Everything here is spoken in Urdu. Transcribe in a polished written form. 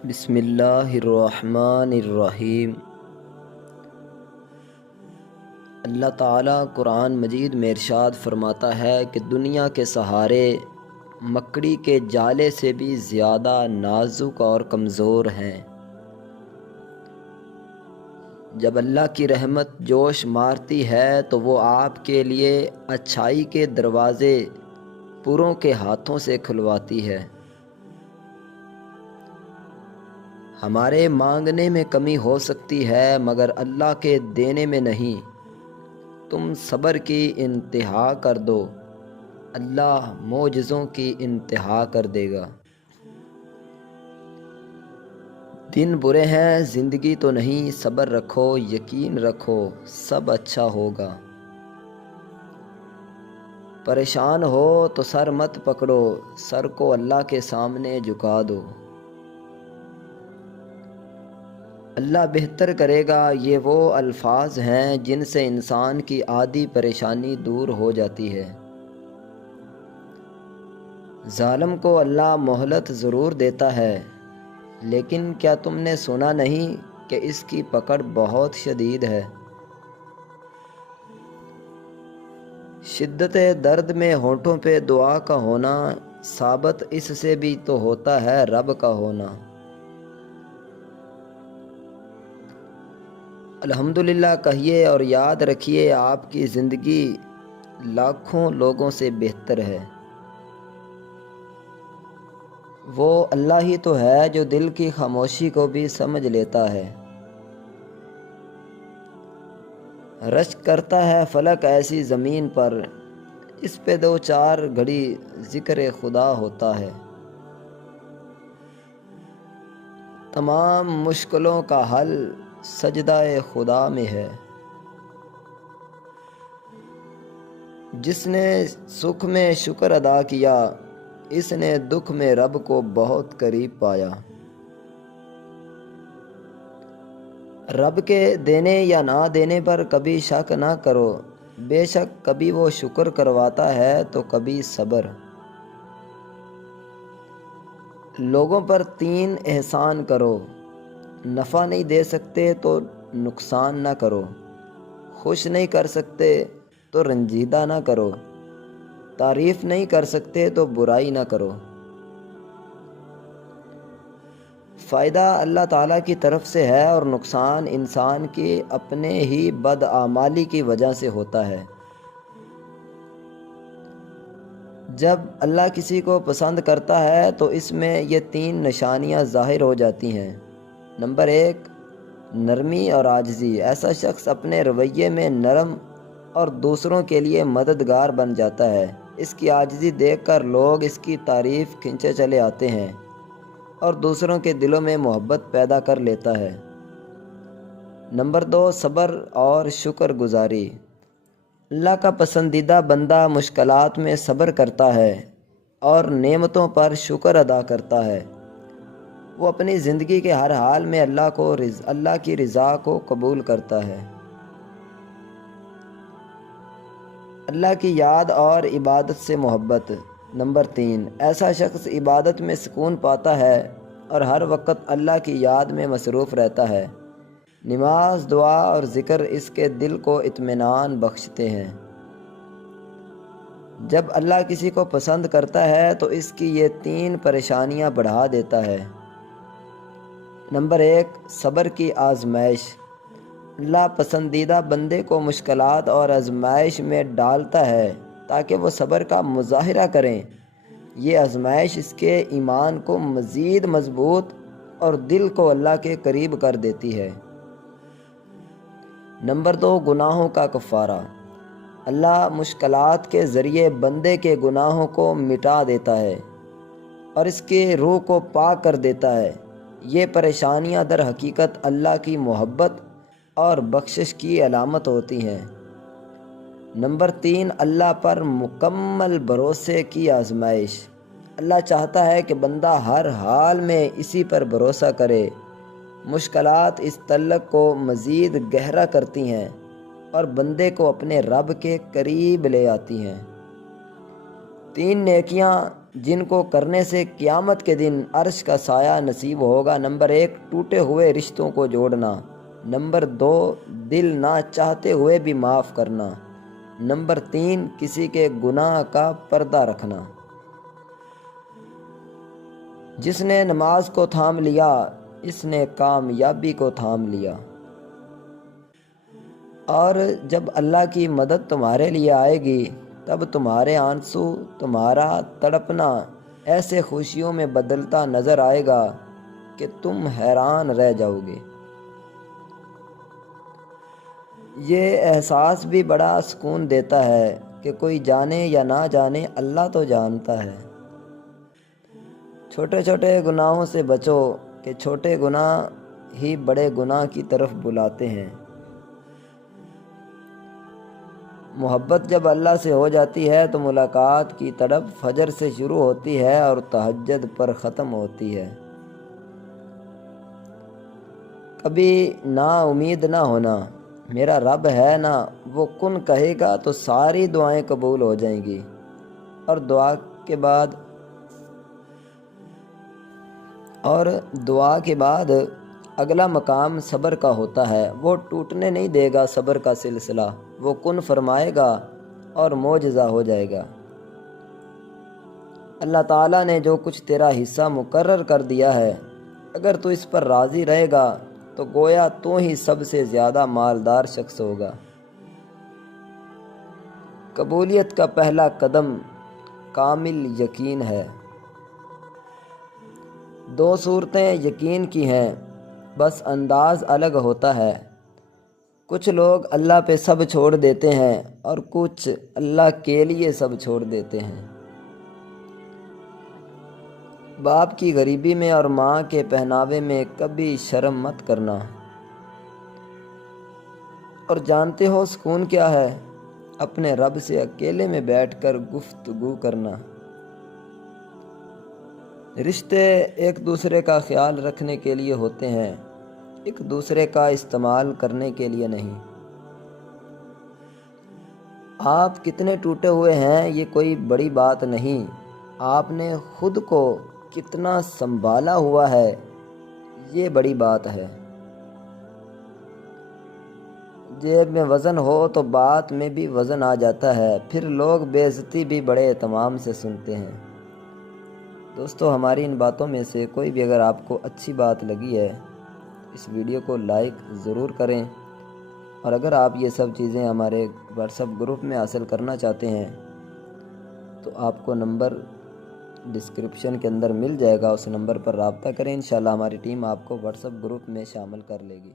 بسم اللہ الرحمن الرحیم۔ اللہ تعالیٰ قرآن مجید میں ارشاد فرماتا ہے کہ دنیا کے سہارے مکڑی کے جالے سے بھی زیادہ نازک اور کمزور ہیں۔ جب اللہ کی رحمت جوش مارتی ہے تو وہ آپ کے لیے اچھائی کے دروازے پروں کے ہاتھوں سے کھلواتی ہے۔ ہمارے مانگنے میں کمی ہو سکتی ہے مگر اللہ کے دینے میں نہیں۔ تم صبر کی انتہا کر دو، اللہ معجزوں کی انتہا کر دے گا۔ دن برے ہیں زندگی تو نہیں، صبر رکھو یقین رکھو سب اچھا ہوگا۔ پریشان ہو تو سر مت پکڑو، سر کو اللہ کے سامنے جھکا دو۔ اللہ بہتر کرے گا، یہ وہ الفاظ ہیں جن سے انسان کی آدھی پریشانی دور ہو جاتی ہے۔ ظالم کو اللہ مہلت ضرور دیتا ہے، لیکن کیا تم نے سنا نہیں کہ اس کی پکڑ بہت شدید ہے۔ شدت درد میں ہونٹوں پہ دعا کا ہونا ثابت اس سے بھی تو ہوتا ہے رب کا ہونا۔ الحمدللہ کہیے اور یاد رکھیے آپ کی زندگی لاکھوں لوگوں سے بہتر ہے۔ وہ اللہ ہی تو ہے جو دل کی خاموشی کو بھی سمجھ لیتا ہے۔ رشک کرتا ہے فلک ایسی زمین پر، اس پہ دو چار گھڑی ذکر خدا ہوتا ہے۔ تمام مشکلوں کا حل سجدہ خدا میں ہے۔ جس نے سکھ میں شکر ادا کیا، اس نے دکھ میں رب کو بہت قریب پایا۔ رب کے دینے یا نہ دینے پر کبھی شک نہ کرو، بے شک کبھی وہ شکر کرواتا ہے تو کبھی صبر۔ لوگوں پر 3 احسان کرو، نفع نہیں دے سکتے تو نقصان نہ کرو، خوش نہیں کر سکتے تو رنجیدہ نہ کرو، تعریف نہیں کر سکتے تو برائی نہ کرو۔ فائدہ اللہ تعالیٰ کی طرف سے ہے اور نقصان انسان کی اپنے ہی بدعمالی کی وجہ سے ہوتا ہے۔ جب اللہ کسی کو پسند کرتا ہے تو اس میں یہ 3 نشانیاں ظاہر ہو جاتی ہیں۔ نمبر 1، نرمی اور عاجزی۔ ایسا شخص اپنے رویے میں نرم اور دوسروں کے لیے مددگار بن جاتا ہے۔ اس کی عاجزی دیکھ کر لوگ اس کی تعریف کھنچے چلے آتے ہیں اور دوسروں کے دلوں میں محبت پیدا کر لیتا ہے۔ نمبر 2، صبر اور شکر گزاری۔ اللہ کا پسندیدہ بندہ مشکلات میں صبر کرتا ہے اور نعمتوں پر شکر ادا کرتا ہے۔ وہ اپنی زندگی کے ہر حال میں اللہ کی رضا کو قبول کرتا ہے۔ اللہ کی یاد اور عبادت سے محبت۔ نمبر 3، ایسا شخص عبادت میں سکون پاتا ہے اور ہر وقت اللہ کی یاد میں مصروف رہتا ہے۔ نماز، دعا اور ذکر اس کے دل کو اطمینان بخشتے ہیں۔ جب اللہ کسی کو پسند کرتا ہے تو اس کی یہ 3 پریشانیاں بڑھا دیتا ہے۔ نمبر 1، صبر کی آزمائش۔ اللہ پسندیدہ بندے کو مشکلات اور آزمائش میں ڈالتا ہے تاکہ وہ صبر کا مظاہرہ کریں۔ یہ آزمائش اس کے ایمان کو مزید مضبوط اور دل کو اللہ کے قریب کر دیتی ہے۔ نمبر 2، گناہوں کا کفارہ۔ اللہ مشکلات کے ذریعے بندے کے گناہوں کو مٹا دیتا ہے اور اس کی روح کو پاک کر دیتا ہے۔ یہ پریشانیاں در حقیقت اللہ کی محبت اور بخشش کی علامت ہوتی ہیں۔ نمبر 3، اللہ پر مکمل بھروسے کی آزمائش۔ اللہ چاہتا ہے کہ بندہ ہر حال میں اسی پر بھروسہ کرے۔ مشکلات اس تعلق کو مزید گہرا کرتی ہیں اور بندے کو اپنے رب کے قریب لے آتی ہیں۔ 3 نیکیاں جن کو کرنے سے قیامت کے دن عرش کا سایہ نصیب ہوگا۔ نمبر 1، ٹوٹے ہوئے رشتوں کو جوڑنا۔ نمبر 2، دل نہ چاہتے ہوئے بھی معاف کرنا۔ نمبر 3، کسی کے گناہ کا پردہ رکھنا۔ جس نے نماز کو تھام لیا، اس نے کامیابی کو تھام لیا۔ اور جب اللہ کی مدد تمہارے لیے آئے گی، تب تمہارے آنسو، تمہارا تڑپنا ایسے خوشیوں میں بدلتا نظر آئے گا کہ تم حیران رہ جاؤ گے۔ یہ احساس بھی بڑا سکون دیتا ہے کہ کوئی جانے یا نہ جانے، اللہ تو جانتا ہے۔ چھوٹے چھوٹے گناہوں سے بچو کہ چھوٹے گناہ ہی بڑے گناہ کی طرف بلاتے ہیں۔ محبت جب اللہ سے ہو جاتی ہے تو ملاقات کی تڑپ فجر سے شروع ہوتی ہے اور تہجد پر ختم ہوتی ہے۔ کبھی نا امید نہ ہونا، میرا رب ہے نا، وہ کن کہے گا تو ساری دعائیں قبول ہو جائیں گی۔ اور دعا کے بعد اگلا مقام صبر کا ہوتا ہے۔ وہ ٹوٹنے نہیں دے گا صبر کا سلسلہ، وہ کن فرمائے گا اور معجزہ ہو جائے گا۔ اللہ تعالیٰ نے جو کچھ تیرا حصہ مقرر کر دیا ہے، اگر تو اس پر راضی رہے گا تو گویا تو ہی سب سے زیادہ مالدار شخص ہوگا۔ قبولیت کا پہلا قدم کامل یقین ہے۔ 2 صورتیں یقین کی ہیں، بس انداز الگ ہوتا ہے۔ کچھ لوگ اللہ پہ سب چھوڑ دیتے ہیں اور کچھ اللہ کے لیے سب چھوڑ دیتے ہیں۔ باپ کی غریبی میں اور ماں کے پہناوے میں کبھی شرم مت کرنا۔ اور جانتے ہو سکون کیا ہے؟ اپنے رب سے اکیلے میں بیٹھ کر گفتگو کرنا۔ رشتے ایک دوسرے کا خیال رکھنے کے لیے ہوتے ہیں، ایک دوسرے کا استعمال کرنے کے لیے نہیں۔ آپ کتنے ٹوٹے ہوئے ہیں یہ کوئی بڑی بات نہیں، آپ نے خود کو کتنا سنبھالا ہوا ہے یہ بڑی بات ہے۔ جیب میں وزن ہو تو بات میں بھی وزن آ جاتا ہے، پھر لوگ بے عزتی بھی بڑے اہتمام سے سنتے ہیں۔ دوستو، ہماری ان باتوں میں سے کوئی بھی اگر آپ کو اچھی بات لگی ہے، اس ویڈیو کو لائک ضرور کریں، اور اگر آپ یہ سب چیزیں ہمارے واٹس ایپ گروپ میں حاصل کرنا چاہتے ہیں تو آپ کو نمبر ڈسکرپشن کے اندر مل جائے گا، اس نمبر پر رابطہ کریں، انشاءاللہ ہماری ٹیم آپ کو واٹس ایپ گروپ میں شامل کر لے گی۔